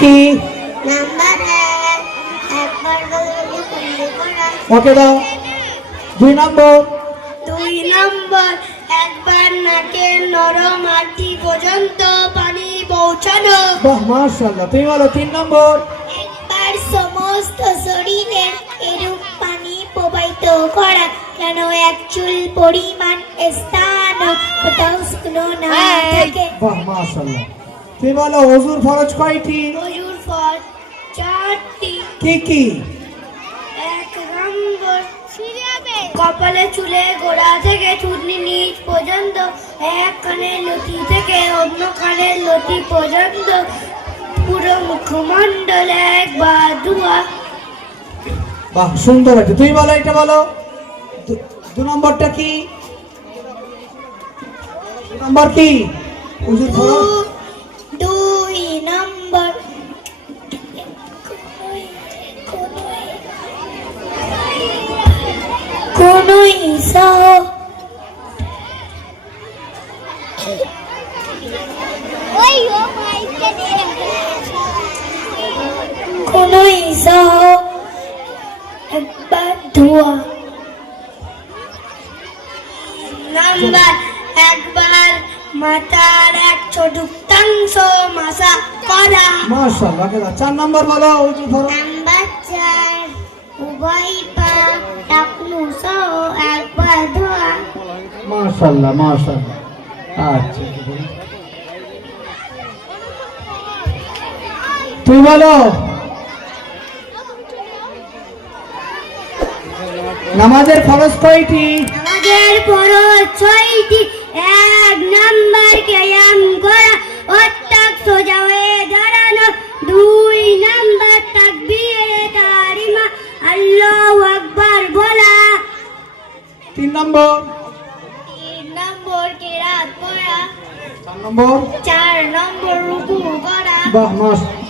কি নাম্বার 1 একবার বলে করা। ওকে দাও। 2 নম্বর 2 নম্বর একবার নাকের নরম আঁটি পর্যন্ত পানি পৌঁছানো। বাহ মাশাআল্লাহ। তুমি বলো 3 নম্বর একবার সমস্ত শরীরে এরূপ পানি প্রবাহিত করা যেন এক চুল পরিমাণ স্থান কোথাও শুকনো না থাকে। বাহ মাশাআল্লাহ। তুমি বলো ওযুর ফরজ কয়টি? ওযুর ফরজ 4টি। কি কি? 1 নম্বর কপালে চুলে গোড়া থেকে চুটনি নিচ পর্যন্ত, এক কানের লতি থেকে অন্য কানের লতি পর্যন্ত পুরো মুখমণ্ডলে একবার ধোয়া। বাহ সুন্দর আছে। তুমি বলো এটা বলো। 2 নম্বরটা কি? 2 নম্বর কি? ওযুর ফরজ 2 নম্বর কোনই সহ কোনই সহ একবার ধোয়া। নাম্বার একবার মাথার 1/4 মাসা করা। মাশাআল্লাহ। 4 নম্বর বলো ওযুর ফরজ। নাম্বার 4 উভয় পা টাকনু সহ একবার ধোয়া। মাশাআল্লাহ মাশাআল্লাহ। আচ্ছা তুমি বলো নামাজের ফরজ কয়টি? আমাদের ফরজ 6টি। 1 নাম্বার কিয়াম করা অর্থাৎ সোজা হয়ে দাঁড়ানো। 2 নাম্বার তাকবীরে তাহরিমা আল্লাহু আকবার বলা। 3 নম্বর 3 নম্বর কিরাত পড়া। 4 নম্বর 4 নম্বর রুকু করা। বাহ মাশাআল্লাহ।